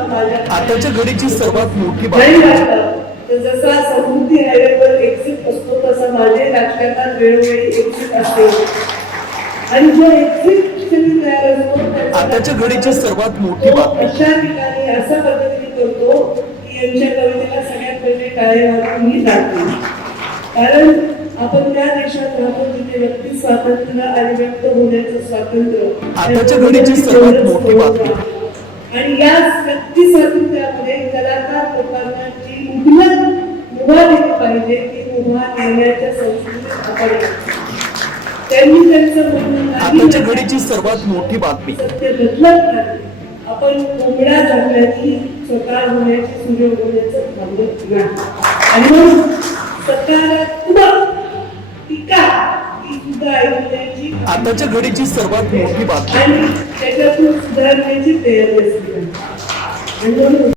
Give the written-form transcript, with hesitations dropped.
आताच्या घडीची सर्वात मोठी नाही बातमी वाटलं तर जसा समृद्धी हायवेवर एक्झिट असतो तसा माझे राजकारणात वेळोवेळी एक्झिट असते आणि जो एक्झिट तयार असतो आताच्या घडीची सर्वात मोठी तो बातमी अशा ठिकाणी अशा पद्धतीने करतो की यांच्या कवितेला सगळ्यात पहिले टाळे वाजवून मी जाते. कारण आपण त्या देशात राहतो जिथे व्यक्ती स्वातंत्र्य आणि व्यक्त होण्याचं स्वातंत्र्य आताच्या घडीची सर्वात मोठी बातमी आणि या व्यक्ती स्वातंत्र्यामध्ये कलाकार लोकांना जी मुभा दिली पाहिजे ती मुभा देण्याच्या संस्कृतीत आपण त्यांनी त्यांचं म्हणणं आताच्या घडीची सर्वात मोठी बातमी सत्य बदलत नाही. आपण कोंबड्या झाल्याची स्वतः होण्याची सूर्य होण्याचं थांबत नाही आणि म्हणून सकारात्मक टीका ही सुद्धा ऐकण्याची आताच्या घडीची सर्वात मोठी बातमी आणि त्याच्यातून सुधारण्याची तयारी असते आणि म्हणून